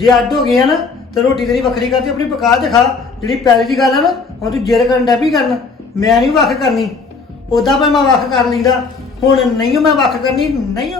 ਜੇ ਅੱਡ ਹੋ ਗਈ ਆ ਨਾ, ਤੇ ਰੋਟੀ ਤੇਰੀ ਵੱਖਰੀ ਕਰਤੀ ਆਪਣੀ ਪਕਾ ਤੇ ਖਾ। ਜਿਹੜੀ ਪਹਿਲੀ ਦੀ ਗੱਲ ਆ ਨਾ, ਹੁਣ ਤੂੰ ਜਿੱਦ ਕਰਨ ਡੈ ਵੀ ਕਰਨ। ਮੈਂ ਨਹੀਂ ਵੱਖ ਕਰਨੀ। ਉਦਾਂ ਭਾਵੇਂ ਮੈਂ ਵੱਖ ਕਰ ਲਈਦਾ। ਹੁਣ ਨਹੀਂ ਮੈਂ ਵੱਖ ਕਰਨੀ, ਨਹੀਂ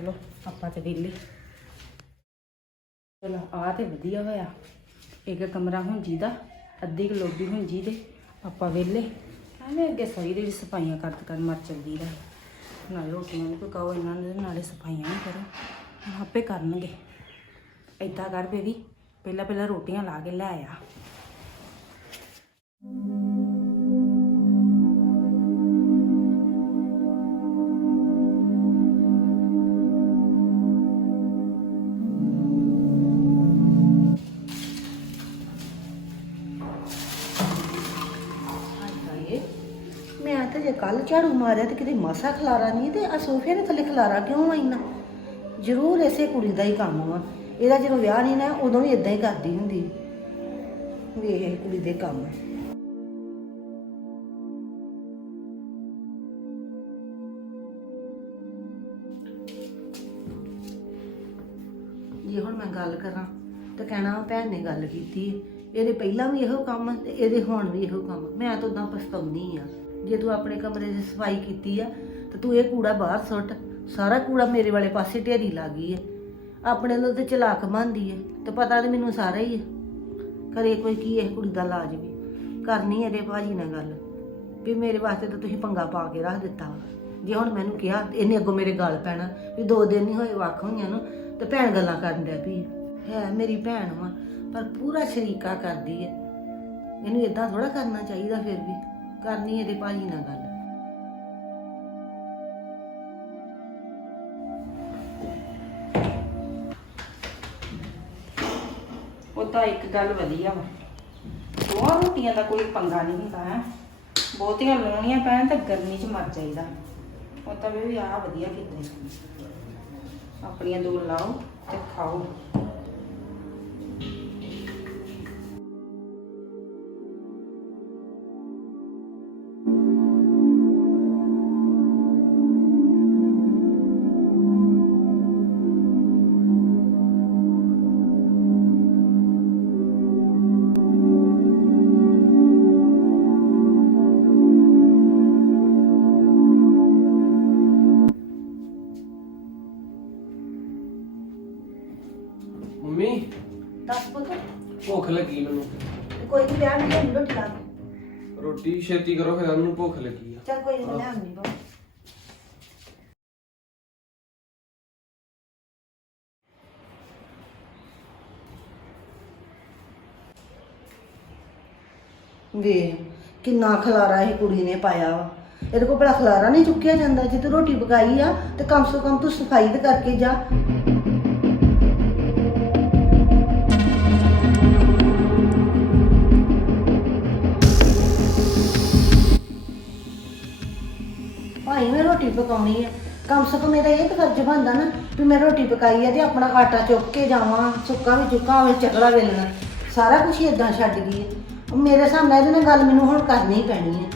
ਚਲੋ, ਆਪਾਂ ਤੇ ਵਿਹਲੇ। ਚਲੋ ਆ ਤੇ ਵਧੀਆ ਹੋਇਆ। ਇੱਕ ਕਮਰਾ ਹੁੰਜੀ ਦਾ ਅੱਧੀ ਕੁ ਲੋਬੀ ਹੁੰਜੀ ਦੇ ਆਪਾਂ ਵਿਹਲੇ। ਐਵੇਂ ਅੱਗੇ ਸਰੀ ਦੇ ਵੀ ਸਫਾਈਆਂ ਕਰ ਕਰ, ਮਰ ਚੱਲਦੀ ਦਾ ਨਾਲੇ ਰੋਟੀਆਂ ਨੂੰ ਕੋਈ ਕਹੋ ਇਹਨਾਂ ਨੇ, ਨਾਲੇ ਸਫਾਈਆਂ ਨਹੀਂ ਕਰੋ। ਆਪੇ ਕਰਨਗੇ। ਏਦਾਂ ਕਰ ਬੇਬੀ ਪਹਿਲਾਂ ਪਹਿਲਾਂ ਰੋਟੀਆਂ ਲਾ ਕੇ ਲੈ ਆ। ਝਾੜੂ ਮਾਰਿਆ ਤੇ ਕਿਤੇ ਮਾਸਾ ਖਲਾਰਾ ਨਹੀਂ, ਤੇ ਆ ਸੋਫੇ ਦੇ ਥੱਲੇ ਖਲਾਰਾ ਕਿਉਂ ਆ ਇੰਨਾ? ਜ਼ਰੂਰ ਐਸੇ ਕੁੜੀ ਦਾ ਹੀ ਕੰਮ ਵਾ ਇਹਦਾ ਜਦੋਂ ਵਿਆਹ ਨਹੀਂ ਨਾ, ਉਦੋਂ ਵੀ ਇਦਾਂ ਹੀ ਕਰਦੀ ਹੁੰਦੀ ਵੇਖ ਇਹ ਕੁੜੀ ਦੇ ਕੰਮ ਜੇ ਹੁਣ ਮੈਂ ਗੱਲ ਕਰਾਂ, ਤਾਂ ਕਹਿਣਾ ਭੈਣ ਨੇ ਗੱਲ ਕੀਤੀ ਹੈ। ਇਹਦੇ ਪਹਿਲਾਂ ਵੀ ਇਹੋ ਕੰਮ, ਤੇ ਇਹਦੇ ਹੁਣ ਵੀ ਇਹੋ ਕੰਮ। ਮੈਂ ਤਾਂ ਉਦਾਂ ਪਛਤਾਉਂਦੀ ਆ। ਜੇ ਤੂੰ ਆਪਣੇ ਕਮਰੇ ਦੀ ਸਫ਼ਾਈ ਕੀਤੀ ਆ, ਤਾਂ ਤੂੰ ਇਹ ਕੂੜਾ ਬਾਹਰ ਸੁੱਟ। ਸਾਰਾ ਕੂੜਾ ਮੇਰੇ ਵਾਲੇ ਪਾਸੇ ਢੇਰੀ ਲੱਗ ਗਈ ਹੈ ਆਪਣੇ ਨੂੰ ਤੇ ਚਲਾਕ ਮੰਦੀ ਹੈ ਤੇ ਪਤਾ ਤੇ ਮੈਨੂੰ ਸਾਰਾ ਹੀ ਹੈ ਕਰੇ ਕੋਈ ਕੀ ਇਹ ਕੁੜੀ ਦਾ ਲਾਜ ਵੀ। ਕਰਨੀ ਇਹਦੇ ਭਾਜੀ ਨਾਲ ਗੱਲ, ਵੀ ਮੇਰੇ ਵਾਸਤੇ ਤਾਂ ਤੁਸੀਂ ਪੰਗਾ ਪਾ ਕੇ ਰੱਖ ਦਿੱਤਾ ਵਾ। ਜੇ ਹੁਣ ਮੈਨੂੰ ਕਿਹਾ ਇਹਨੇ ਅੱਗੋਂ ਮੇਰੇ ਗੱਲ ਪੈਣਾ, ਵੀ ਦੋ ਦਿਨ ਨਹੀਂ ਹੋਏ ਵੱਖ ਹੋਈਆਂ ਨੂੰ, ਤੇ ਭੈਣ ਗੱਲਾਂ ਕਰਨ ਡਿਆ ਵੀ ਹੈ ਮੇਰੀ ਭੈਣ ਵਾ, ਪਰ ਪੂਰਾ ਸ਼ਰੀਕਾ ਕਰਦੀ ਹੈ ਇਹਨੂੰ ਇਦਾਂ ਥੋੜਾ ਕਰਨਾ ਚਾਹੀਦਾ ਫਿਰ ਵੀ। ਕਰਨੀ ਇਹਦੇ ਭਾਜੀ ਨਾਲ ਗੱਲ। ਉਹ ਤਾਂ ਇੱਕ ਗੱਲ ਵਧੀਆ ਵਾ। ਦੋਹਾਂ ਰੋਟੀਆਂ ਦਾ ਕੋਈ ਪੰਗਾ ਨਹੀਂ ਹੁੰਦਾ, ਹੈ। ਬਹੁਤੀਆਂ ਲਾਉਣੀਆਂ ਪੈਣ ਤਾਂ ਗਰਮੀ 'ਚ ਮਰ ਜਾਈਦਾ। ਉਹ ਤਾਂ ਵੀ ਆ ਵਧੀਆ ਕੀਤਾ। ਆਪਣੀਆਂ ਦੋ ਲਾਓ ਤੇ ਖਾਓ। ਭੁੱਖ ਲੱਗੀ ਮੈਨੂੰ। ਕੋਈ ਨਹੀਂ ਵਿਆਹ ਨਹੀਂ ਲੈਣੀ ਰੋਟੀ ਲਾ ਕੇ ਰੋਟੀ ਛੇਤੀ ਕਰੋ ਫਿਰ ਮੈਨੂੰ ਭੁੱਖ ਲੱਗੀ ਆ। ਚੱਲ ਕੋਈ ਨਹੀਂ ਲੈ ਆਉਂਦੀ ਵੇ ਕਿੰਨਾ ਖਲਾਰਾ ਇਹ ਕੁੜੀ ਨੇ ਪਾਇਆ ਵਾ। ਇਹਦੇ ਕੋਲ ਬੜਾ ਖਲਾਰਾ ਨਹੀਂ ਚੁੱਕਿਆ ਜਾਂਦਾ। ਜੇ ਤੂੰ ਰੋਟੀ ਪਕਾਈ ਆ ਤੇ ਕਮ ਸੇ ਕਮ ਤੂੰ ਸਫ਼ਾਈ ਤੇ ਕਰਕੇ ਜਾ। ਰੋਟੀ ਪਕਾਉਣੀ ਆ। ਕਮ ਸੇ ਕਮ ਮੇਰਾ ਇਹ ਤਾਂ ਫਰਜ਼ ਬਣਦਾ ਨਾ ਵੀ ਮੈਂ ਰੋਟੀ ਪਕਾਈ ਆ ਤੇ ਆਪਣਾ ਆਟਾ ਚੁੱਕ ਕੇ ਜਾਵਾਂ ਸੁੱਕਾ ਵੀ ਚੁੱਕਾ ਹੋਵੇ ਚਕਲਾ ਵੇਲਣਾ। ਸਾਰਾ ਕੁਝ ਹੀ ਇਦਾਂ ਛੱਡ ਗਈ ਹੈ ਮੇਰੇ ਸਾਹਮਣੇ ਇਹਦੇ ਨਾਲ ਗੱਲ ਮੈਨੂੰ ਹੁਣ ਕਰਨੀ ਹੀ ਪੈਣੀ ਹੈ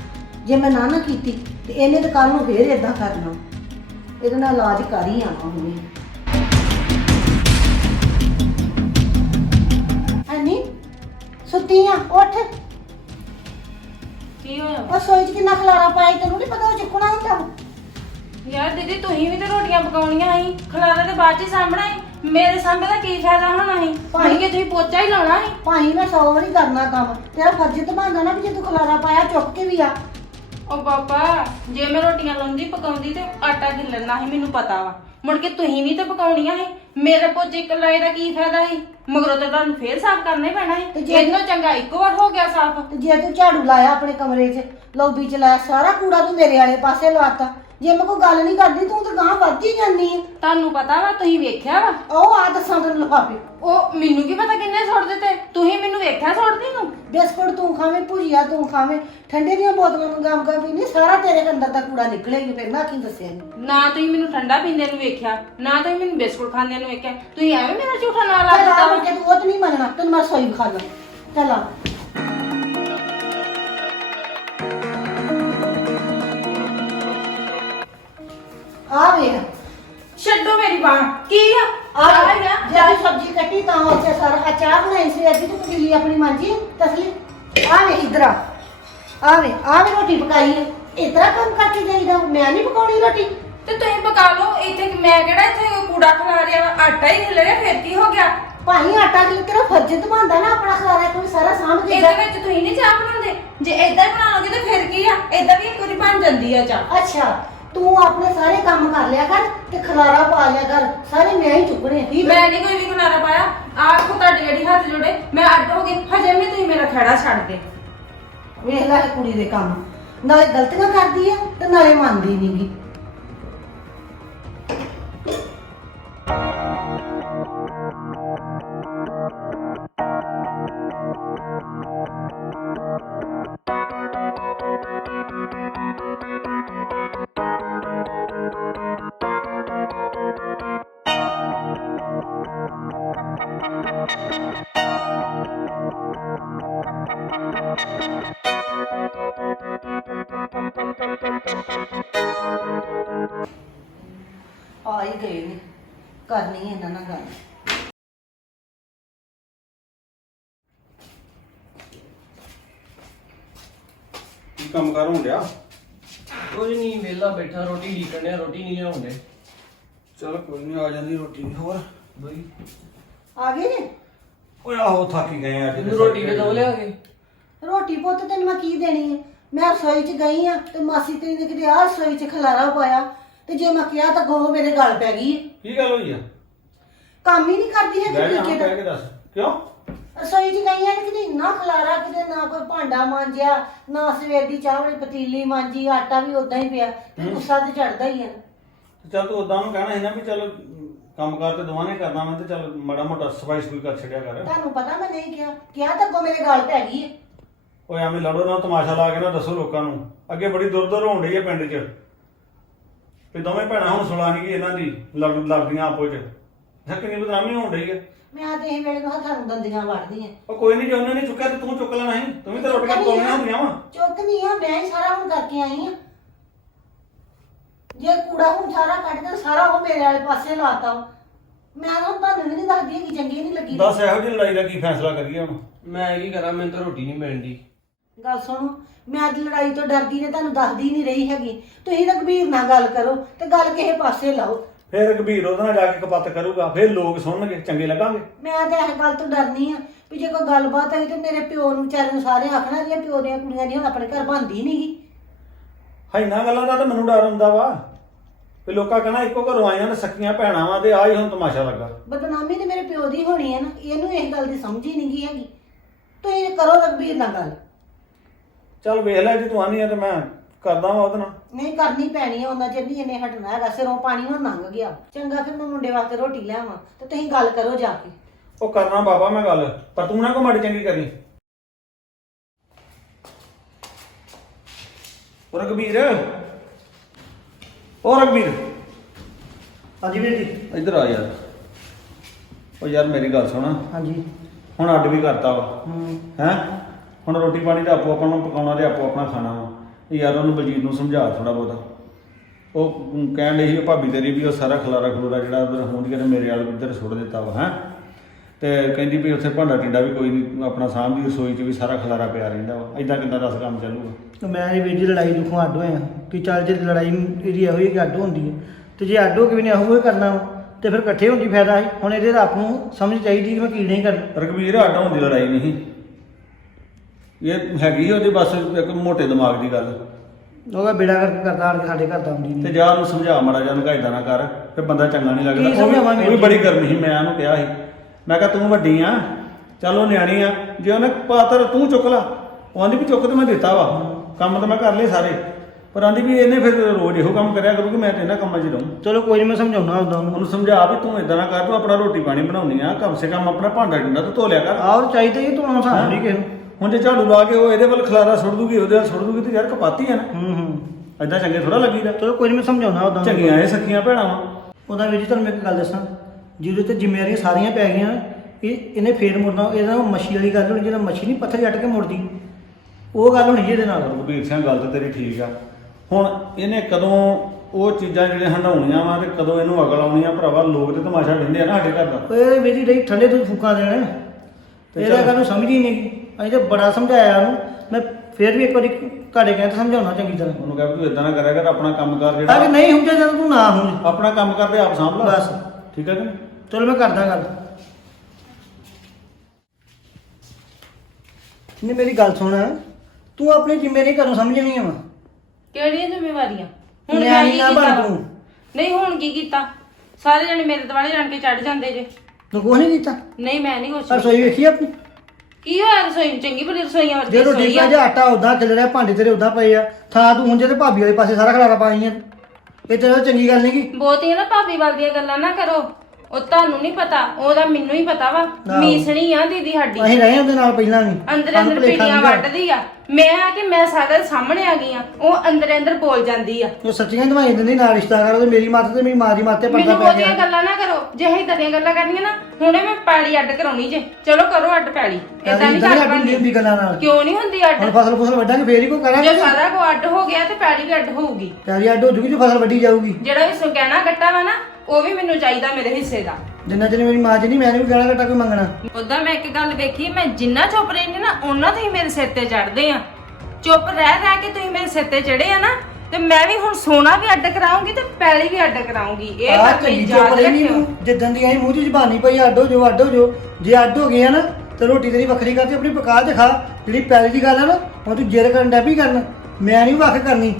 ਜੇ ਮੈਂ ਨਾ ਨਾ ਕੀਤੀ ਤੇ ਇਹਨੇ ਤਾਂ ਕੱਲ ਨੂੰ ਫੇਰ ਇਦਾਂ ਕਰਨਾ। ਇਹਦੇ ਨਾਲ ਇਲਾਜ ਕਰ ਹੀ ਆਵਾਂ ਹੁਣੇ ਐਨੀ ਸੁੱਤੀ ਆ ਉੱਠ। ਕੀ ਹੋਇਆ? ਉਹ ਸੋਈ ਚ ਕਿੰਨਾ ਖਲਾਰਾ ਪਾਇਆ ਤੈਨੂੰ ਨਹੀਂ ਪਤਾ ਉਹ ਚੁੱਕਣਾ ਹੁੰਦਾ ਵਾ। ਯਾਰ ਦੀਦੀ ਤੁਸੀਂ ਵੀ ਤੇ ਰੋਟੀਆਂ ਪਕਾਉਣੀਆਂ ਸੀ। ਖਲਾਰਾ ਤੇ ਬਾਅਦ ਚ ਹੀ ਸਾਂਭਣਾ ਸੀ। ਮੇਰੇ ਸਾਂਭੇ ਦਾ ਕੀ ਫਾਇਦਾ ਹੋਣਾ ਸੀ? ਭਾਈ ਕਿ ਤੁਸੀਂ ਪੋਚਾ ਹੀ ਲਾਉਣਾ ਸੀ। ਭਾਈ ਮੈਂ ਸੌ ਵਾਰੀ ਕਰਨਾ ਕੰਮ। ਤੇਰਾ ਫਰਜ਼ ਤਾਂ ਬਣਦਾ ਨਾ ਵੀ ਜੇ ਤੂੰ ਖਲਾਰਾ ਪਾਇਆ ਚੁੱਕ ਕੇ ਵੀ ਆ। ਉਹ ਪਾਪਾ ਜੇ ਮੈਂ ਰੋਟੀਆਂ ਲਾਉਂਦੀ ਪਕਾਉਂਦੀ ਤੇ ਆਟਾ ਗਿੱਲਣਾ ਸੀ ਮੈਨੂੰ ਪਤਾ ਵਾ। ਮੁੜ ਕੇ ਤੁਸੀਂ ਵੀ ਤੇ ਪਕਾਉਣੀਆਂ ਸੀ। ਮੇਰੇ ਪੋਚੇ ਇੱਕ ਲਾਏ ਦਾ ਕੀ ਫਾਇਦਾ ਸੀ? ਮਗਰੋਂ ਤੇ ਤੁਹਾਨੂੰ ਫੇਰ ਸਾਫ਼ ਕਰਨਾ ਹੀ ਪੈਣਾ ਤੇ ਸੀ ਜੇ- ਇਹਨੋਂ ਚੰਗਾ ਇੱਕੋ ਵਾਰ ਹੋ ਗਿਆ ਸਾਫ਼। ਤੇ ਜੇ ਤੂੰ ਝਾੜੂ ਲਾਇਆ ਆਪਣੇ ਕਮਰੇ 'ਚ ਲੌਬੀ 'ਚ ਲਾਇਆ ਸਾਰਾ ਕੂੜਾ ਤੂੰ ਮੇਰੇ ਵਾਲੇ ਪਾਸੇ ਲਾਤਾ ਜੇ ਮੈਂ ਕੋਈ ਗੱਲ ਨਹੀਂ ਕਰਦੀ ਤੂੰ ਤਾਂ ਗਾਂ ਵੱਧ ਹੀ ਜਾਂਦੀ ਹੈ ਤੁਹਾਨੂੰ ਪਤਾ ਵਾ ਤੁਸੀਂ ਵੇਖਿਆ ਵਾ? ਉਹ ਆ ਦੱਸਾਂ ਤੈਨੂੰ ਲਿਫਾਫੇ। ਉਹ ਮੈਨੂੰ ਕੀ ਪਤਾ ਕਿੰਨੇ ਸੁੱਟ ਦਿੱਤੇ? ਤੁਸੀਂ ਮੈਨੂੰ ਵੇਖਿਆ ਸੁੱਟਦੀ ਨੂੰ? ਬਿਸਕੁਟ ਤੂੰ ਖਾਵੇਂ ਭੁਜੀਆ ਤੂੰ ਖਾਵੇਂ ਠੰਡੇ ਦੀਆਂ ਬੋਤਲਾਂ ਨੂੰ ਗਾਮ ਗਾ ਪੀਣੀ ਸਾਰਾ ਤੇਰੇ ਅੰਦਰ ਦਾ ਕੂੜਾ ਨਿਕਲੇਗੀ ਫਿਰ ਮੈਂ ਕੀ ਦੱਸਿਆ ਨੀ ਨਾ ਤੁਸੀਂ ਮੈਨੂੰ ਠੰਡਾ ਪੀਂਦੇ ਨੂੰ ਵੇਖਿਆ ਨਾ ਤੁਸੀਂ ਮੈਨੂੰ ਬਿਸਕੁਟ ਖਾਂਦੇ ਨੂੰ ਵੇਖਿਆ। ਤੁਸੀਂ ਐਵੇਂ ਮੇਰਾ ਝੂਠਾ ਨਾਂ ਲਾ ਚੱਲ ਦਿੱਤਾ ਆ ਵਾ? ਮੁੜ ਕੇ ਤੂੰ ਉਹ ਤਾਂ ਨਹੀਂ ਮੰਨਣਾ ਤੈਨੂੰ ਮੈਂ ਸੋਈ ਖਾ ਲਾਂ। ਚੱਲ ਆ। ਆ ਵੇਖ। ਛੱਡੋ ਮੇਰੀ ਬਾਹ। ਕੀ ਆ? ਆ ਆ ਜਾ ਜਾ ਜੇ ਤੂੰ ਸਬਜ਼ੀ ਕੱਟੀ ਤਾਂ ਉੱਥੇ ਸਾਰਾ ਅਚਾਰ ਬਣਾਈ ਸੀ ਅੱਜ ਤੂੰ ਪਤੀਲੀ ਆਪਣੀ ਮਾਂਜੀ ਤਸਲੀ। ਆ ਵੇ ਇਧਰ ਆ। ਆ ਵੇ ਆ ਵੇ ਰੋਟੀ ਪਕਾਈ ਇਤਰਾ ਕੰਮ ਕਰਕੇ ਜਾਈਦਾ ਮੈਂ ਨਹੀਂ ਪਕਾਉਣੀ ਰੋਟੀ। ਤੇ ਤੁਸੀਂ ਪਕਾ ਲਓ ਇੱਥੇ ਮੈਂ ਕਿਹੜਾ ਇੱਥੇ ਕੂੜਾ ਖਿਲਾ ਰਿਹਾ? ਆਟਾ ਹੀ ਖਿਲ ਰਿਹਾ ਫਿਰ ਕੀ ਹੋ ਗਿਆ? ਭਾਈ ਆਟਾ ਕਿ ਤੇਰਾ ਫਰਜ਼ ਤਾਂ ਬਣਦਾ ਨਾ ਆਪਣਾ ਖਾਣਾ ਕੋਈ ਸਾਰਾ ਸਾਂਭ ਕੇ ਇਹਦੇ ਵਿੱਚ ਤੁਸੀਂ ਨਹੀਂ ਚਾਹ ਬਣਾਉਂਦੇ? ਜੇ ਹੀ ਬਣਾਓਗੇ ਤੇ ਫਿਰ ਕੀ ਆ? ਏਦਾਂ ਵੀ ਇੱਕ ਵਾਰੀ ਬਣ ਜਾਂਦੀ ਆ ਚਾਹ। ਅੱਛਾ। ਤੂੰ ਆਪਣੇ ਸਾਰੇ ਕੰਮ ਕਰ ਲਿਆ ਕਰ ਤੇ ਖਲਾਰਾ ਪਾ ਲਿਆ ਕਰ। ਸਾਰੇ ਮੈਂ ਹੀ ਚੁੱਕਣੇ ਆ, ਠੀਕ ਹੈ ਮੈਂ ਨਹੀਂ ਕੋਈ ਵੀ ਖਲਾਰਾ ਪਾਇਆ। ਆਖੋ ਤੁਹਾਡੇ ਜਿਹੜੀ ਹੱਥ ਜੋੜੇ ਮੈਂ ਅੱਡ ਹੋ ਗਈ। ਹਜੇ ਵੀ ਤੁਸੀਂ ਮੇਰਾ ਖੜਾ ਛੱਡ ਦੇ। ਵੇਖ ਲੈ ਇਹ ਕੁੜੀ ਦੇ ਕੰਮ। ਨਾਲੇ ਗਲਤੀਆਂ ਕਰਦੀ ਆ ਤੇ ਨਾਲੇ ਮੰਨਦੀ ਨਹੀਂਗੀ ਕਰਨੀ ਹੈ ਇਹਨਾਂ ਨਾਲ ਗੱਲ। ਕੀ ਕੰਮ ਕਰ ਹੋਣ ਡਿਆ? ਕੁਝ ਨਹੀਂ ਵਿਹਲਾ ਬੈਠਾ ਰੋਟੀ ਲੀਕਣ ਡਿਆ ਰੋਟੀ ਨਹੀਂ ਲਿਆਉਂਦੇ ਚਲ ਕੋਈ ਨਹੀਂ ਆ ਜਾਂਦੀ ਰੋਟੀ ਵੀ ਹੋਰ? ਬਈ। ਆ ਗਏ ਨੇ? ਓਏ ਆਹੋ ਥੱਕ ਹੀ ਗਏ ਅੱਜ ਤੈਨੂੰ ਰੋਟੀ ਕਿਦੋਂ ਲਿਆ ਕੇ ਰੋਟੀ ਪੁੱਤ ਤੈਨੂੰ ਮੈਂ ਕੀ ਦੇਣੀ ਹੈ? ਮੈਂ ਰਸੋਈ 'ਚ ਗਈ ਆ ਤੇ ਮਾਸੀ ਤੇਰੀ ਨੇ ਕਿਤੇ ਆਹ ਰਸੋਈ 'ਚ ਖਲਾਰਾ ਪਾਇਆ ਤੇ ਜੇ ਮੈਂ ਕਿਹਾ ਤਾਂ ਗੋ ਮੇਰੇ ਗਲ ਪੈ ਗਈ। ਕੀ ਗੱਲ ਹੋਈ ਆ? ਕੰਮ ਹੀ ਨਹੀਂ ਕਰਦੀ ਹੈ ਜਾ ਤਰੀਕੇ ਕਹਿ ਕੇ ਦੱਸ। ਕਿਉਂ? ਰਸੋਈ 'ਚ ਗਈ ਆ ਕਿਤੇ ਇੰਨਾ ਖਲਾਰਾ ਕਿਤੇ ਨਾ ਕੋਈ ਭਾਂਡਾ ਮਾਂਜਿਆ ਨਾ ਸਵੇਰ ਦੀ ਚਾਹ ਵਾਲੀ ਪਤੀਲੀ ਮਾਂਜੀ ਆਟਾ ਵੀ ਉਦਾਂ ਹੀ ਪਿਆ ਤੇ ਗੁੱਸਾ ਤੇ ਚੜਦਾ ਹੀ ਹੈ ਤੇ ਚੱਲ ਤੂੰ ਉਦਾਂ ਨੂੰ ਕਹਿਣਾ ਸੀ ਨਾ ਵੀ ਚੱਲ ਕੰਮ ਕਾਰ ਤੇ ਦੋਵਾਂ ਨੇ ਕਰਨਾ ਮੈਂ ਤੇ ਚੱਲ ਮਾੜਾ ਮੋਟਾ ਸਫ਼ਾਈ ਸੁਈ ਕਰ ਛੱਡਿਆ ਕਰ। ਤੁਹਾਨੂੰ ਪਤਾ ਮੈਂ ਨਹੀਂ ਕਿਹਾ। ਕਿਹਾ ਤਾਂ ਅੱਗੋਂ ਮੇਰੇ ਗਲ ਪੈ ਗਈ ਹੈ ਓਏ ਐਵੇਂ ਲੜੋ ਨਾ ਤਮਾਸ਼ਾ ਲਾ ਕੇ ਨਾ ਦੱਸੋ ਲੋਕਾਂ ਨੂੰ। ਅੱਗੇ ਬੜੀ ਦੁਰ ਦੁਰ ਹੋਣ ਡਈ ਆ ਪਿੰਡ 'ਚ। ਵੀ ਦੋਵੇਂ ਭੈਣਾਂ ਹੁਣ ਸੁਲਾ ਨਹੀਂ ਗਈ ਇਹਨਾਂ ਦੀ ਲੜ ਲੜਦੀਆਂ ਆਪੋ 'ਚ। ਕਿੰਨੀ ਬਦਨਾਮੀ ਹੋਣ ਡਈ ਆ। ਮੈਂ ਤੇ ਇਹ ਵੇਲੇ ਨੂੰ ਹੱਥਾਂ ਨੂੰ ਦੰਦੀਆਂ ਵੜਦੀ ਆ ਉਹ ਕੋਈ ਨਹੀਂ ਜੇ ਉਹਨੇ ਨਹੀਂ ਚੁੱਕਿਆ ਤੇ ਤੂੰ ਚੁੱਕ ਲੈਣਾ ਸੀ। ਤੂੰ ਵੀ ਤਾਂ ਰੋਟੀਆਂ ਪਕਾਉਣੀਆਂ ਹੁੰਦੀਆਂ ਵਾ। ਚੁੱਕ ਨਹੀਂ ਆ ਮੈਂ ਹੀ ਸਾਰਾ ਹੁਣ ਕਰਕੇ ਆਈ ਆ। ਜੇ ਕੂੜਾ ਹੁਣ ਸਾਰਾ ਕੱਢ ਕੇ ਸਾਰਾ ਉਹ ਮੇਰੇ ਵਾਲੇ ਪਾਸੇ ਲਾਤਾ ਵਾ। ਮੈਂ ਤਾਂ ਤੁਹਾਨੂੰ ਵੀ ਨਹੀਂ ਦੱਸਦੀ ਕਿ ਚੰਗੀ ਨਹੀਂ ਲੱਗੀ। ਦੱਸ ਇਹੋ ਜਿਹੀ ਲੜਾਈ ਦਾ ਕੀ ਫੈਸਲਾ ਕਰੀਏ ਹੁਣ? ਮੈਂ ਕੀ ਕਰਾਂ ਮੈਨੂੰ ਤਾਂ ਰੋਟੀ ਨਹੀਂ ਮਿਲਦੀ ਗੱਲ ਸੁਣੋ ਮੈਂ ਅੱਜ ਲੜਾਈ ਤੋਂ ਡਰਦੀ ਨੇ ਤੁਹਾਨੂੰ ਦੱਸਦੀ ਨਹੀਂ ਰਹੀ ਹੈਗੀ। ਤੁਸੀਂ ਤਾਂ ਕਬੀਰ ਨਾਲ ਗੱਲ ਕਰੋ ਤੇ ਗੱਲ ਕਿਸੇ ਪਾਸੇ ਲਾਓ। ਫਿਰ ਕਬੀਰ ਉਹਦੇ ਨਾਲ ਜਾ ਕੇ ਕਪੱਤ ਕਰੂਗਾ ਫਿਰ ਲੋਕ ਸੁਣਨਗੇ ਚੰਗੇ ਲੱਗਾਂਗੇ। ਮੈਂ ਤਾਂ ਇਹ ਗੱਲ ਤੋਂ ਡਰਨੀ ਆ ਵੀ ਜੇ ਕੋਈ ਗੱਲਬਾਤ ਹੋਈ ਤੇ ਮੇਰੇ ਪਿਓ ਨੂੰ ਵਿਚਾਰੇ ਨੂੰ ਸਾਰੇ ਆਖਣਾ ਜੀ ਪਿਓ ਦੀਆਂ ਕੁੜੀਆਂ ਦੀ ਹੁਣ ਆਪਣੇ ਘਰ ਬੰਦੀ ਨਹੀਂਗੀ ਹਾਈਨਾ ਗੱਲਾਂ ਦਾ ਤਾਂ ਮੈਨੂੰ ਡਰ ਹੁੰਦਾ ਵਾ। ਵੀ ਲੋਕਾਂ ਕਹਣਾ ਇੱਕੋ ਘਰੋਂ ਆਈਆਂ ਨੇ ਸਕੀਆਂ ਭੈਣਾਂ ਵਾ ਤੇ ਆ ਹੀ ਹੁਣ ਤਮਾਸ਼ਾ ਲੱਗਾ। ਬਦਨਾਮੀ ਤੇ ਮੇਰੇ ਪਿਓ ਦੀ ਹੋਣੀ ਹੈ ਨਾ ਇਹਨੂੰ ਇਸ ਗੱਲ ਦੀ ਸਮਝ ਹੀ ਨਹੀਂ ਗਈ ਹੈਗੀ। ਤੁਸੀਂ ਕਰੋ ਰਘਬੀਰ ਨਾਲ ਗੱਲ। ਚੱਲ ਵੇਖ ਲੈ ਜੇ ਤੂੰ ਆਨੀ ਆ ਤੇ ਮੈਂ ਕਰਦਾ ਵਾਂ ਉਹਦੇ ਨਾਲ। ਨਹੀਂ ਕਰਨੀ ਪੈਣੀ ਹੈ ਉਹਨਾਂ ਚਿਰ ਨਹੀਂ ਇਹਨੇ ਹਟਣਾ ਹੈਗਾ ਸਿਰੋਂ ਪਾਣੀ ਹੁਣ ਲੰਘ ਗਿਆ। ਚੰਗਾ ਫਿਰ ਮੈਂ ਮੁੰਡੇ ਵਾਸਤੇ ਰੋਟੀ ਲਿਆਵਾਂ ਤੇ ਤੁਸੀਂ ਗੱਲ ਕਰੋ ਜਾ ਕੇ। ਉਹ ਕਰਨਾ ਬਾਬਾ ਮੈਂ ਗੱਲ ਪਰ ਤੂੰ ਨਾ ਕੋ ਮਾੜੀ ਚੰਗੀ ਕਰੀ। ਉਹ ਰਘਬੀਰ। ਉਹ ਰਘਬੀਰ। ਹਾਂਜੀ ਵੀਰ ਜੀ। ਇੱਧਰ ਆ ਯਾਰ। ਉਹ ਯਾਰ ਮੇਰੀ ਗੱਲ ਸੁਣ। ਹਾਂਜੀ। ਹੁਣ ਅੱਡ ਵੀ ਕਰਤਾ ਵਾ। ਹੂੰ। ਹੈ? ਹੁਣ ਰੋਟੀ ਪਾਣੀ ਤਾਂ ਆਪੋ ਆਪਾਂ ਨੂੰ ਪਕਾਉਣਾ ਤੇ ਆਪੋ ਆਪਣਾ ਖਾਣਾ ਵਾ। ਯਾਰ ਉਹਨੂੰ ਬਲਜੀਤ ਨੂੰ ਸਮਝਾ ਥੋੜਾ ਬਹੁਤਾ। ਉਹ ਕਹਿਣ ਲਈ ਸੀ ਭਾਬੀ ਤੇਰੀ ਵੀ ਉਹ ਸਾਰਾ ਖਲਾਰਾ ਖਲੂਰਾ ਜਿਹੜਾ ਉਧਰ ਹੁੰਦੀ ਤੇ ਮੇਰੇ ਵਾਲ ਇੱਧਰ ਸੁੱਟ ਦਿੱਤਾ ਵਾ ਹੈ। ਤੇ ਕਹਿੰਦੀ ਵੀ ਉੱਥੇ ਭਾਂਡਾ ਟਿੰਡਾ ਵੀ ਕੋਈ ਨਹੀਂ ਆਪਣਾ ਸਾਂਭ ਦੀ ਰਸੋਈ 'ਚ ਵੀ ਸਾਰਾ ਖਲਾਰਾ ਪਿਆ ਰਹਿੰਦਾ ਵਾ। ਐਦਾਂ ਕਿੱਦਾਂ ਦੱਸ ਕੰਮ ਚੱਲੂਗਾ? ਤੇ ਮੈਂ ਇਹ ਵੀਰ ਜੀ ਲੜਾਈ ਦੁੱਖੋਂ ਅੱਡ ਹੋਏ ਆ ਕਿ ਚੱਲ ਜੇ ਲੜਾਈ ਇਹਦੀ ਇਹੋ ਹੀ ਕਿ ਅੱਡ ਹੁੰਦੀ ਹੈ ਤੇ ਜੇ ਅੱਡ ਹੋ ਕੇ ਵੀ ਨਹੀਂ ਇਹੋ ਹੀ ਕਰਨਾ ਤੇ ਫਿਰ ਇਕੱਠੇ ਹੋਣ ਦੀ ਫਾਇਦਾ ਹੈ। ਹੁਣ ਇਹਦੇ ਆਪ ਨੂੰ ਸਮਝ ਚਾਹੀਦੀ ਕਿ ਮੈਂ ਕੀ ਨਹੀਂ ਕਰਨਾ। ਰਘਵੀਰ ਅੱਡ ਹੋਣ ਦੀ ਲੜਾਈ ਨਹੀਂ। ਇਹ ਹੈਗੀ ਉਹਦੇ ਬਸ ਇੱਕ ਮੋਟੇ ਦਿਮਾਗ ਦੀ ਗੱਲ। ਉਹਦਾ ਬੇੜਾ ਕਰਕੇ ਕਰਦਾ ਆਣ ਕੇ ਸਾਡੇ ਘਰ ਦਾ ਆਉਂਦੀ ਤੇ ਨਹੀਂ ਜਾ ਉਹਨੂੰ ਸਮਝਾ ਮਾੜਾ ਜਿਹਾ ਨਗਾਇਦਾ ਨਾ ਕਰ ਤੇ ਬੰਦਾ ਚੰਗਾ ਨਹੀਂ ਲੱਗਦਾ। ਕੀ ਉਹ ਵੀ- ਸਮਝਾਵਾਂ ਉਹ ਵੀ ਬੜੀ ਗਰਮੀ ਸੀ ਮੈਂ ਉਹਨੂੰ ਕਿਹਾ ਸੀ। ਮੈਂ ਕਿਹਾ ਤੂੰ ਵੱਡੀ ਆ ਚੱਲ ਉਹ ਨਿਆਣੀ ਆ। ਜੇ ਉਹਨੇ ਪਾਤਰ ਤੂੰ ਚੁੱਕ ਲਾ। ਉਹ ਆਂਦੀ ਵੀ ਚੁੱਕ ਤੇ ਮੈਂ ਦਿੱਤਾ ਵਾ। ਕੰਮ ਤਾਂ ਮੈਂ ਕਰ ਲਏ ਸਾਰੇ। ਪਰ ਆਂਦੀ ਵੀ ਇਹਨੇ ਫਿਰ ਰੋਜ਼ ਇਹੋ ਕੰਮ ਕਰਿਆ ਕਰੂਗੀ ਮੈਂ ਤੇ ਇਹਨਾਂ ਕੰਮਾਂ 'ਚ ਰਹੂੰ। ਚਲੋ ਕੋਈ ਨਹੀਂ ਮੈਂ ਸਮਝਾਉਣਾ ਉਦੋਂ ਉਹਨੂੰ। ਉਹਨੂੰ ਸਮਝਾ ਵੀ ਤੂੰ ਇਦਾਂ ਨਾ ਕਰ ਤੂੰ ਆਪਣਾ ਰੋਟੀ ਪਾਣੀ ਬਣਾਉਣੀ ਆ। ਕਮ ਸੇ ਕਮ ਆਪਣਾ ਭਾਂਡਾ ਡੰਡਾ ਤਾਂ ਧੋ ਲਿਆ ਕਰ। ਆਹ ਚਾਹੀਦਾ ਹੀ ਤੂੰ ਹਸਾਨ ਨਹੀਂ ਕਿਸੇ ਨੂੰ। ਹੁਣ ਜੇ ਝਾੜੂ ਲਾ ਕੇ ਉਹ ਇਹਦੇ ਵੱਲ ਖਲਾਰਾ ਸੁੱਟ ਦੂਗੀ ਉਹਦੇ ਵੱਲ ਸੁੱਟ ਦੂਗੀ ਤੇ ਯਾਰ ਕਪਾਤੀ ਆ ਨਾ। ਹੂੰ ਹੂੰ। ਐਦਾਂ ਚੰਗੇ ਥੋੜਾ ਲੱਗੀਦਾ। ਚਲੋ ਕੋਈ ਨਹੀਂ ਮੈਂ ਸਮਝਾਉਣਾ ਉਦੋਂ ਚੰਗੀਆਂ ਇਹ ਸਖੀਆਂ ਭੈਣਾਂ ਵਾ। ਉਹਦਾ ਵੀਰ ਜੀ ਤੁਹਾਨੂੰ ਮੈਂ ਇੱਕ ਗੱਲ ਦੱਸਾਂ। ਜਿਹਦੇ ਤੇ ਜ਼ਿੰਮੇਵਾਰੀਆਂ ਸਾਰੀਆਂ ਪੈ ਗਈਆਂ ਇਹ ਇਹਨੇ ਫੇਰ ਮੁੜਨਾ ਇਹਦਾ ਮੱਛੀ ਵਾਲੀ ਗੱਲ ਹੋਣੀ ਜਿਹਦਾ ਮੱਛੀ ਨਹੀਂ ਪੱਥਰ ਜੱਟ ਕੇ ਮੁੜਦੀ। ਉਹ ਗੱਲ ਹੋਣੀ ਜੀ ਇਹਦੇ ਨਾਲ। ਰਘਬੀਰ ਸਿੰਘ ਗੱਲ ਤਾਂ ਤੇਰੀ ਠੀਕ ਆ। ਹੁਣ ਇਹਨੇ ਕਦੋਂ ਉਹ ਚੀਜ਼ਾਂ ਜਿਹੜੀਆਂ ਹੰਡਾਉਣੀਆਂ ਵਾ ਤੇ ਕਦੋਂ ਇਹਨੂੰ ਅਗਲ ਆਉਣੀ ਆ? ਭਰਾਵਾ ਲੋਕ ਤੇ ਤਮਾਸ਼ਾ ਦਿੰਦੇ ਆ ਨਾ ਸਾਡੇ ਘਰ ਦਾ। ਓਏ ਵੀਰ ਜੀ ਰਹੀ ਠੰਡੇ ਤੋਂ ਫੂਕਾਂ ਦੇਣਾ। ਇਹਦਾ। ਗੱਲ ਨੂੰ ਸਮਝ ਹੀ ਨਹੀਂ ਅਸੀਂ ਤਾਂ ਬੜਾ ਸਮਝਾਇਆ ਉਹਨੂੰ। ਮੈਂ ਫੇਰ ਵੀ ਇੱਕ ਵਾਰੀ ਤੁਹਾਡੇ ਕਹਿੰਦੇ ਸਮਝਾਉਣਾ ਚੰਗੀ ਤਰ੍ਹਾਂ। ਉਹਨੂੰ ਕਹਿ ਵੀ ਤੂੰ ਇਦਾਂ ਨਾ ਕਰਿਆ ਕਰ ਆਪਣਾ ਕੰਮਕਾਰ ਤਾਂ ਕਿ ਜਿਹੜਾ ਨਹੀਂ ਹੁੰਦੇ ਜਦੋਂ ਤੂੰ ਨਾ ਹੁੰਦੇ ਆਪਣਾ ਕੰਮ ਕਰਦੇ ਆਪ ਸਾਂਭ ਲਾ। ਬਸ। ਠੀਕ ਹੈ ਕਿ ਨਹੀਂ? ਚਲੋ ਮੈਂ ਕਰਦਾ ਗੱਲ। ਨਹੀਂ ਮੇਰੀ ਗੱਲ ਸੁਣ। ਤੂੰ ਆਪਣੀ ਜ਼ਿੰਮੇਵਾਰੀ ਕਦੋਂ ਸਮਝਣੀ ਆ ਵਾ। ਕਿਹੜੀਆਂ ਜ਼ਿੰਮੇਵਾਰੀਆਂ? ਹੁਣ ਮੈਂ ਨਿਆਣੀ ਕੀ ਨਾ ਕੀਤਾ ਬਣ ਵਾ? ਤੂੰ। ਨਹੀਂ ਹੁਣ ਕੀ ਕੀਤਾ? ਸਾਰੇ ਜਣੇ ਮੇਰੇ ਦੁਆਲੇ ਰਣ ਕੇ ਚੜ ਜਾਂਦੇ ਜੇ। ਤੂੰ ਕੁਛ ਨਹੀਂ ਕੀਤਾ? ਨਹੀਂ ਮੈਂ ਨਹੀਂ ਕੁਛ ਰਸੋਈ ਵੇਖੀ ਆਪਣੀ? ਕੀ ਹੋਇਆ ਰਸੋਈ? ਚੰਗੀ ਭਲੀ ਰਸੋਈਆਂ ਵਰਗੀ ਜੇ ਰੋਟੀ ਰਸੋਈ ਜਾ ਆਟਾ ਉਦਾਂ ਖਿਲ ਰਿਹਾ ਭਾਂਡੇ ਤੇਰੇ ਉਦਾਂ ਪਏ ਆ। ਥਾਂ ਤੂੰ ਹੁੰਜੇ ਤੇ ਭਾਬੀ ਵਾਲੇ ਪਾਸੇ ਸਾਰਾ ਖਲਾਰਾ ਪਾਈ ਆ। ਇਹ ਤੇਰੇ ਨਾਲ ਚੰਗੀ ਗੱਲ ਨਹੀਂ ਗੀ। ਬਹੁਤੀਆਂ ਨਾ ਭਾਬੀ ਵੱਲ ਦੀਆਂ ਗੱਲਾਂ ਨਾ ਕਰੋ। ਉਹ ਤੁਹਾਨੂੰ ਨਹੀਂ ਪਤਾ ਉਹਦਾ ਮੈਨੂੰ ਹੀ ਪਤਾ ਵਾ। ਆਹੋ। ਮੀਸਣੀ ਆ ਦੀਦੀ ਸਾਡੀ। ਅਸੀਂ ਰਹੇ ਉਹਦੇ ਨਾਲ ਪਹਿਲਾਂ ਵੀ। ਅੰਦਰ ਸਾਨੂੰ ਅੰਦਰ ਭੁਲੇਖਾ ਪੀੜੀਆਂ ਨੀਗਾ। ਵੱਢਦੀ ਆ। ਮੈਂ ਆ ਕਿ ਮੈਂ ਸਾਰੇ ਦੇ ਸਾਹਮਣੇ ਆ ਗਈ ਆ। ਉਹ ਅੰਦਰ ਅੰਦਰ ਬੋਲ ਜਾਂਦੀ ਆ। ਉਹ ਸੱਚੀਆਂ ਦਵਾਈ ਦਿੰਦੀ ਨਾਲ ਰਿਸ਼ਤਾ ਕਰੋ ਤੇ ਮੇਰੀ ਮਾਤਾ ਤੇ ਮੇਰੀ ਮਾਂ ਦੀ ਮਾਤੇ ਪਰਦਾ ਮੈਨੂੰ ਪੈ ਬਹੁਤੀਆਂ ਗਿਆ। ਗੱਲਾਂ ਨਾ ਕਰੋ। ਜੇ ਅਸੀਂ ਦੀਆਂ ਗੱਲਾਂ ਕਰਨੀਆਂ ਨਾ ਹੁਣੇ ਮੈਂ ਪੈਲੀ ਅੱਡ ਕਰਾਉਣੀ ਜੇ। ਚਲੋ ਕਰੋ ਅੱਡ ਪੈਲੀ। ਇਦਾਂ ਨਹੀਂ ਗੱਲ ਬਣਦੀ ਹੁੰਦੀ ਗੱਲਾਂ ਨਾਲ। ਕਿਉਂ ਨਹੀਂ ਹੁੰਦੀ ਅੱਡ? ਹੁਣ ਫਸਲ ਫਸਲ ਵੱਢਾਂਗੇ ਫੇਰ ਹੀ ਕੋ ਕਰਾਂਗੇ। ਜੇ ਸਾਰਾ ਕੋ ਅੱਡ ਹੋ ਗਿਆ ਤੇ ਪੈਲੀ ਵੀ ਅੱਡ ਹੋਊਗੀ। ਪਿਆਰੀ ਅੱਡ ਹੋ ਜੂਗੀ ਜੋ ਫਸਲ ਵੱਢੀ ਜਾਊਗੀ। ਜਿਹੜਾ ਵੀ ਸੁਗੈਣਾ ਗੱਟਾ ਵਾ ਨਾ ਉਹ ਵੀ ਮੈਨੂੰ ਚਾਹੀਦਾ ਮੇਰੇ ਹਿੱਸੇ ਦਾ। ਜਿੰਨਾ ਚਿਰ ਮੇਰੀ ਮਾਂ ਚ ਨਹੀਂ ਮੈਂ ਵੀ ਗਾਣਾ ਘਟਾ ਕੋਈ ਮੰਗਣਾ। ਉਦਾਂ ਮੈਂ ਇੱਕ ਗੱਲ ਵੇਖੀ ਮੈਂ ਜਿੰਨਾ ਚੁੱਪ ਰਹਿੰਦੀ ਨਾ ਉਹਨਾਂ ਤੁਸੀਂ ਮੇਰੇ ਸਿਰ ਤੇ ਚੜਦੇ ਆ। ਚੁੱਪ ਰਹਿ ਰਹਿ ਕੇ ਤੁਸੀਂ ਮੇਰੇ ਸਿਰ ਤੇ ਚੜੇ ਆ ਨਾ ਤੇ ਮੈਂ ਵੀ ਹੁਣ ਸੋਨਾ ਵੀ ਅੱਡ ਕਰਾਉਂਗੀ ਤੇ ਪੈਲੀ ਵੀ ਅੱਡ ਕਰਾਉਂਗੀ। ਇਹ ਆਹ ਗੱਲ ਚੰਗੀ ਚੁੱਪ ਯਾਦ ਰਹਿਣੀ ਰੱਖਿਓ। ਨੂੰ ਜਿੱਦਾਂ ਦੀ ਆਈ ਮੂੰਹ 'ਚ ਜ਼ਬਾਨੀ ਪਈ ਅੱਡ ਹੋ ਜੋ ਅੱਡ ਹੋ ਜੋ ਜੇ ਅੱਡ ਹੋ ਗਏ ਆ ਨਾ ਤੇ ਰੋਟੀ ਤੇਰੀ ਵੱਖਰੀ ਕਰਤੀ ਆਪਣੀ ਪਕਾ ਤੇ ਖਾ। ਜਿਹੜੀ ਪੈਲੀ ਦੀ ਗੱਲ ਆ ਨਾ ਹੁਣ ਤੂੰ ਜਿੱਦ ਕਰਨ ਡੈ ਵੀ ਕਰਨ। ਮੈਂ ਨਹੀਂ ਵੱਖ ਕਰਨੀ।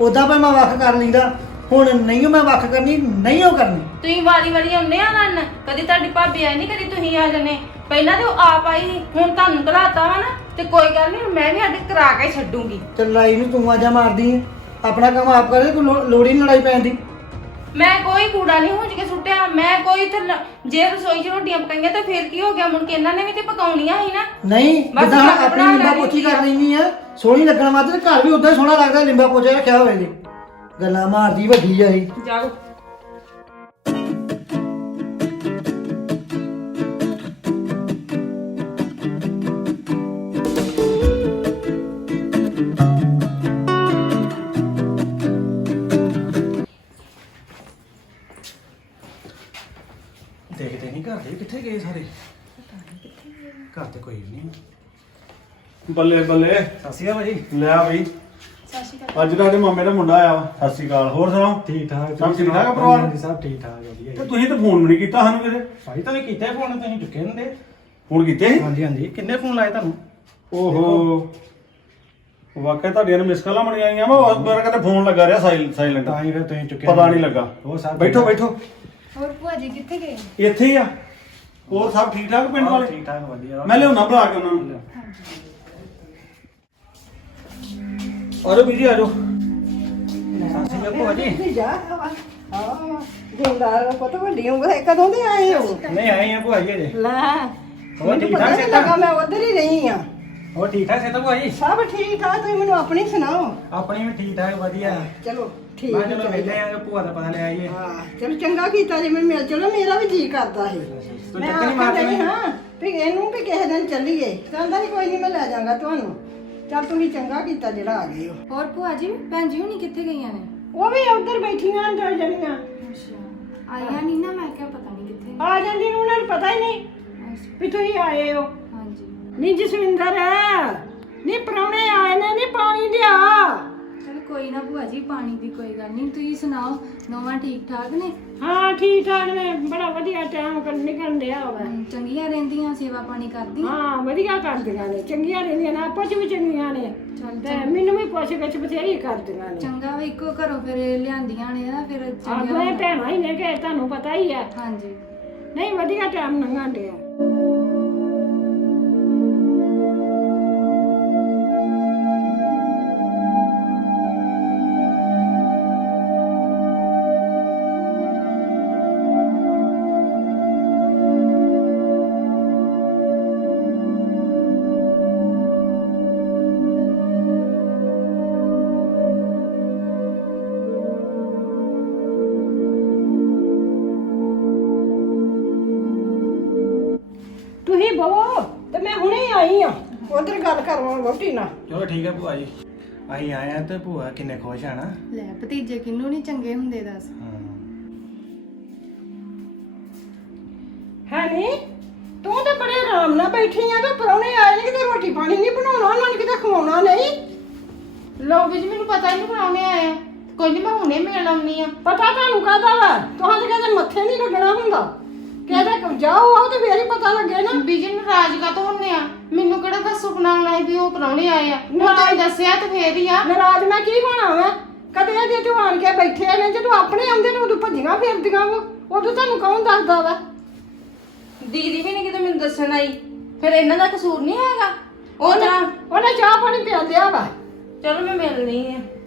ਉਦਾਂ ਭਾਵੇਂ ਮੈਂ ਵੱਖ ਕਰ ਲੈਂਦਾ ਹੁਣ ਨਹੀਂ ਮੈਂ ਵੱਖ ਕਰਨੀ ਨਹੀਂ ਉਹ ਕਰਨੀ। ਤੁਸੀਂ ਵਾਰੀ ਵਾਰੀ ਆਉਂਦੇ ਆ ਲੜਨ ਕਦੀ ਤੁਹਾਡੀ ਭਾਬੀ ਆਈ ਨਹੀਂ ਕਦੀ ਤੁਸੀਂ ਆ ਜਨੇ ਪਹਿਲਾਂ ਤੇ ਉਹ ਆਪ ਆਈ ਸੀ, ਹੁਣ ਤੁਹਾਨੂੰ ਘਲਾਤਾ ਵਾ ਨਾ ਤੇ ਕੋਈ ਗੱਲ ਨਹੀਂ ਮੈਂ ਵੀ ਅੱਡ ਕਰਾ ਕੇ ਛੱਡੂਗੀ। ਤੇ ਲੜਾਈ ਨੂੰ ਤੂੰ ਆਜਾ ਮਾਰਦੀ। ਆਪਣਾ ਕੰਮ ਆਪ ਕਰੇ ਕੋਈ ਲੋ- ਲੋੜ ਹੀ ਨਹੀਂ ਲੜਾਈ ਪੈਣ ਦੀ। ਮੈਂ ਕੋਈ ਕੂੜਾ ਨਹੀਂ ਹੁੰਜ ਕੇ ਸੁੱਟਿਆ ਮੈਂ ਕੋਈ ਇੱਥੇ ਲ- ਜੇ ਰਸੋਈ 'ਚ ਰੋਟੀਆਂ ਪਕਾਈਆਂ ਤਾਂ ਫੇਰ ਕੀ ਹੋ ਗਿਆ ਮੁੜ ਕੇ ਇਹਨਾਂ ਨੇ ਵੀ ਤੇ ਪਕਾਉਣੀਆਂ ਸੀ ਨਾ। ਨਹੀਂ ਬਸ ਜਿੱਦਾਂ ਆਪਣੀ ਬਣਾ ਲਿੰਬਾ ਲੈਣੀ ਪੋਚੀ। ਕਰ ਲੈਣੀ ਆ ਸੋਹਣੀ ਲੱਗਣ ਵਾਸਤੇ ਤੇ ਘਰ ਵੀ ਉਦਾਂ ਹੀ ਸੋਹਣਾ ਲੱਗਦਾ ਲਿੰਬਾ ਪੋਚਾ ਰੱਖਿਆ ਹੋਵੇ ਜੀ। ਗੱਲਾਂ ਮਾਰਦੀ ਵੱਡੀ ਆ ਇਹ ਜਾਓ ਦੇਖਦੇ ਨਹੀਂ ਘਰ ਦੇ ਕਿੱਥੇ ਗਏ ਸਾਰੇ? ਘਰ ਤੇ ਕੋਈ ਨਹੀਂ। ਬੱਲੇ ਬੱਲੇ। ਸਤਿ ਸ਼੍ਰੀ ਅਕਾਲ ਭਾਜੀ ਲੈ ਬਈ। ਅੱਜ ਦਾ ਸਾਡੇ ਮਾਮੇ ਦਾ ਮੁੰਡਾ ਆਇਆ ਵਾ ਸਤਿ ਸ਼੍ਰੀ ਅਕਾਲ। ਹੋਰ ਸੁਣਾਓ? ਠੀਕ ਠਾਕ ਸਭ ਤੁਸੀਂ ਠੀਕ ਠਾਕ ਆ? ਪਰਿਵਾਰ? ਹਾਂਜੀ, ਸਭ ਠੀਕ ਠਾਕ ਵਧੀਆ ਤੇ ਜੀ। ਤੁਸੀਂ ਤਾਂ ਫੋਨ ਵੀ ਨਹੀਂ ਕੀਤਾ ਸਾਨੂੰ ਕਿਤੇ? ਭਾਈ ਤੁਹਾਨੂੰ ਕੀਤਾ ਫੋਨ ਤੁਸੀਂ ਚੁੱਕੇ ਹੁੰਦੇ। ਫੋਨ ਕੀਤੇ ਸੀ? ਹਾਂਜੀ ਹਾਂਜੀ। ਕਿੰਨੇ ਫੋਨ ਲਾਏ ਤੁਹਾਨੂੰ? ਓਹੋ। ਵਾਕਿਆ ਤੁਹਾਡੀਆਂ ਮਿਸ ਕਾਲਾਂ ਬਣੀ ਆਈਆਂ ਵਾ ਉਹ ਮੇਰਾ ਕਹਿੰਦੇ ਫੋਨ ਲੱਗਾ ਰਿਹਾ ਸਾਇਲੈਂਟ। ਤਾਂ ਹੀ ਫਿਰ ਤੁਸੀਂ ਚੁੱਕੇ ਪਤਾ ਨਹੀਂ ਲੱਗਾ। ਹੋਰ ਸਭ ਬੈਠੋ ਬੈਠੋ। ਹੋਰ ਭੂਆ ਜੀ ਕਿੱਥੇ ਗਏ? ਇੱਥੇ ਹੀ ਆ। ਹੋਰ ਸਭ ਠੀਕ ਠਾਕ ਪਿੰਡ? ਵਾਲੇ? ਠੀਕ ਠਾਕ ਵਧੀਆ। ਮੈਂ ਲਿਆਉਣਾ ਬੁਲਾ ਕੇ ਉਹਨਾਂ ਨੂੰ। ਆਜੋ ਬੀਜੀ ਆਜੋ। ਭੂਆ ਜੀ ਜਾ ਹਾਂ ਜਿੰਦਾਰ ਪੁੱਤ ਵੱਡੀ ਉਮਰ ਹੈ ਕਦੋਂ ਦੇ ਆਏ ਹੋ? ਨਹੀਂ ਆਏ ਆ ਭੂਆ ਜੀ ਅਜੇ ਲੈ ਹੋਰ ਮੈਨੂੰ ਠੀਕ ਪਤਾ ਠਾਕ ਨਹੀਂ ਸੇਤਾ ਲੱਗਾ ਮੈਂ ਉਧਰ ਹੀ ਰਹੀ ਆ ਹੋਰ ਠੀਕ ਠਾਕ ਸੇਤਾ ਭੂਆ ਜੀ ਸਭ ਠੀਕ ਠਾਕ ਤੁਸੀਂ ਮੈਨੂੰ ਆਪਣੀ ਸੁਣਾਓ। ਆਪਣੀ ਵੀ ਠੀਕ ਠਾਕ ਵਧੀਆ ਚਲੋ ਠੀਕ ਮੈਂ ਹੀ ਚਲੋ ਚਾਹੀਦਾ। ਵੇਲੇ ਆ ਭੂਆ ਦਾ ਪਤਾ ਲੈ ਆਈਏ। ਹਾਂ ਚਲੋ ਚੰਗਾ ਕੀਤਾ ਜੀ ਮੈਨੂੰ ਮਿਲ ਚਲੋ ਮੇਰਾ ਵੀ ਜੀ ਕਰਦਾ ਸੀ। ਤੂੰ ਮੈਂ ਚੱਕਰ ਨਹੀਂ ਆਖਣ ਮਾਰਦੀ ਡਈ ਹਾਂ ਵੀ ਇਹਨੂੰ ਵੀ ਕਿਸੇ ਦਿਨ ਚੱਲੀਏ। ਕਹਿੰਦਾ ਨਹੀਂ ਕੋਈ ਨਹੀਂ ਮੈਂ ਲੈ ਜਾਵਾਂਗਾ ਤੁਹਾਨੂੰ। ਚੱਲ ਤੁਸੀਂ ਚੰਗਾ ਕੀਤਾ ਜਿਹੜਾ ਆ ਗਏ ਹੋ। ਹੋਰ ਭੂਆ ਜੀ ਭੈਣ ਜੀ ਹੁਣੀ ਕਿੱਥੇ ਗਈਆਂ ਨੇ? ਉਹ ਵੀ ਉਧਰ ਬੈਠੀਆਂ ਅੰਦਰ ਜਣੀਆਂ। ਅੱਛਾ ਆਈਆਂ ਨਹੀਂ ਨਾ ਮੈਂ ਕਿਹਾ ਪਤਾ ਨਹੀਂ ਕਿੱਥੇ। ਆ ਜਾਂਦੀ ਨੂੰ ਉਹਨਾਂ ਨੂੰ ਪਤਾ ਹੀ ਨਹੀਂ ਅੱਛਾ, ਵੀ ਤੁਸੀਂ ਆਏ ਹੋ। ਹਾਂਜੀ। ਨੀ ਜਸਵਿੰਦਰ ਨਹੀਂ ਪ੍ਰਾਹੁਣੇ ਆਏ ਨੇ ਨਹੀਂ ਪਾਣੀ ਲਿਆ। ਚਲੋ ਕੋਈ ਨਾ ਭੂਆ ਜੀ ਪਾਣੀ ਦੀ ਕੋਈ ਗੱਲ ਨਹੀਂ ਤੁਸੀਂ ਸੁਣਾਓ ਨੋਵਾ ਠੀਕ ਠਾਕ ਨੇ? ਹਾਂ ਠੀਕ ਠਾਕ ਨੇ। ਬੜਾ ਵਧੀਆ ਟਾਈਮ ਨਿਕਲ ਰਿਹਾ ਵਾ। ਹਮ, ਚੰਗੀਆਂ ਰਹਿੰਦੀਆਂ ਸੇਵਾ ਪਾਣੀ ਕਰਦੀਆਂ? ਹਾਂ ਵਧੀਆ ਕਰਦੀਆਂ ਨੇ। ਚੰਗੀਆਂ ਰਹਿੰਦੀਆਂ ਨੇ ਆਪਸ ਵੀ ਚੰਗੀਆਂ ਨੇ। ਚੱਲ ਤੇ ਮੈਨੂੰ ਵੀ ਪੁੱਛ ਗਿੱਛ ਬਥੇਰੀ ਕਰਦੀਆਂ ਨੇ। ਚੰਗਾ ਵੇ ਇੱਕੋ ਘਰੋਂ ਫਿਰ ਲਿਆਂਦੀਆਂ ਨੇ ਨਾ ਫਿਰ ਚੰਗੀਆਂ ਆਪਣੇ। ਭੈਣਾਂ ਹੀ ਨੇ ਕਿ ਤੁਹਾਨੂੰ ਪਤਾ ਹੀ ਹੈ ਹਾਂਜੀ। ਨਹੀਂ ਵਧੀਆ ਟਾਈਮ ਲੰਘਣ ਡਿਆ। ਬਵੋ ਤੇ ਮੈਂ ਹੁਣੇ ਆਈ ਆ। ਉਧਰ ਗੱਲ ਕਰਵਾਂ ਵੋਟੀ ਨਾਲ। ਚਲੋ ਠੀਕ ਹੈ ਭੂਆ ਜੀ। ਅਸੀਂ ਆਏ ਆ ਤੇ ਭੂਆ ਕਿੰਨੇ ਖੁਸ਼ ਆ ਨਾ। ਲੈ ਭਤੀਜੇ ਕਿੰਨੂੰ ਨਹੀਂ ਚੰਗੇ ਹੁੰਦੇ ਦੱਸ। ਹਾਂ। ਹੈ ਤੂੰ ਤਾਂ ਬੜੇ ਆਰਾਮ ਨਾਲ ਬੈਠੀ ਆ ਤੇ ਪਰੌਣੇ ਆਏ ਨੇ ਕਿਤੇ ਰੋਟੀ ਪਾਣੀ ਨਹੀਂ ਬਣਾਉਣਾ ਉਹਨਾਂ ਨੂੰ ਕਿਤੇ ਖਵਾਉਣਾ ਨਹੀਂ। ਲੋਕ ਜੀ ਮੈਨੂੰ ਪਤਾ ਨਹੀਂ ਬਣਾਉਣੇ ਆਇਆ। ਕੋਈ ਨਹੀਂ ਮੈਂ ਹੁਣੇ ਮਿਲਣ ਆਉਣੀ ਆ। ਪਤਾ ਤੁਹਾਨੂੰ ਕਾਹਦਾ ਵਾ? ਤੁਹਾਨੂੰ ਕਹਿੰਦੇ ਮੱਥੇ ਨਹੀਂ ਲੱਗਣਾ ਹੁੰਦਾ। ਕਹਿੰਦੇ ਜਾਓ ਆਓ ਤੇ ਫੇਰ ਹੀ ਪਤਾ ਲੱਗੇ ਨਾ। ਬੀਜੀ ਨਾਰਾਜ਼ ਕਾ ਤੋਂ ਹੁੰਨੇ ਆ? ਮੈਨੂੰ ਕਿਹੜਾ ਦਾ ਸੁਪਨਾ ਆਉਣਾ ਸੀ ਵੀ ਉਹ ਪ੍ਰਾਹੁਣੇ ਆਏ ਆ? ਮੈਂ ਤਾਂ ਦੱਸਿਆ ਤੇ ਫੇਰ ਹੀ ਆ। ਨਾਰਾਜ਼ ਮੈਂ ਕੀ ਹੋਣਾ ਵਾ? ਕਦੇ ਜੇ ਤੂੰ ਆਣ ਕੇ ਬੈਠੇ ਨੇ ਜਦੋਂ ਆਪਣੇ ਆਉਂਦੇ ਨੇ ਉਦੋਂ ਭੱਜੀਆਂ ਫਿਰਦੀਆਂ ਵਾ। ਉਦੋਂ ਤੁਹਾਨੂੰ ਕੌਣ ਦੱਸਦਾ ਵਾ? ਦੀਦੀ ਵੀ ਨਹੀਂ ਕਿਤੇ ਮੈਨੂੰ ਦੱਸਣ ਆਈ। ਫਿਰ ਇਹਨਾਂ ਦਾ ਕਸੂਰ ਨਹੀਂ ਹੈਗਾ? ਉਹ ਤਾਂ ਉਹਨੇ ਚਾਹ ਪਾਣੀ ਪਿਆ ਲਿਆ ਵਾ। ਚਲੋ ਮੈਂ ਮਿਲਣੀ ਆ।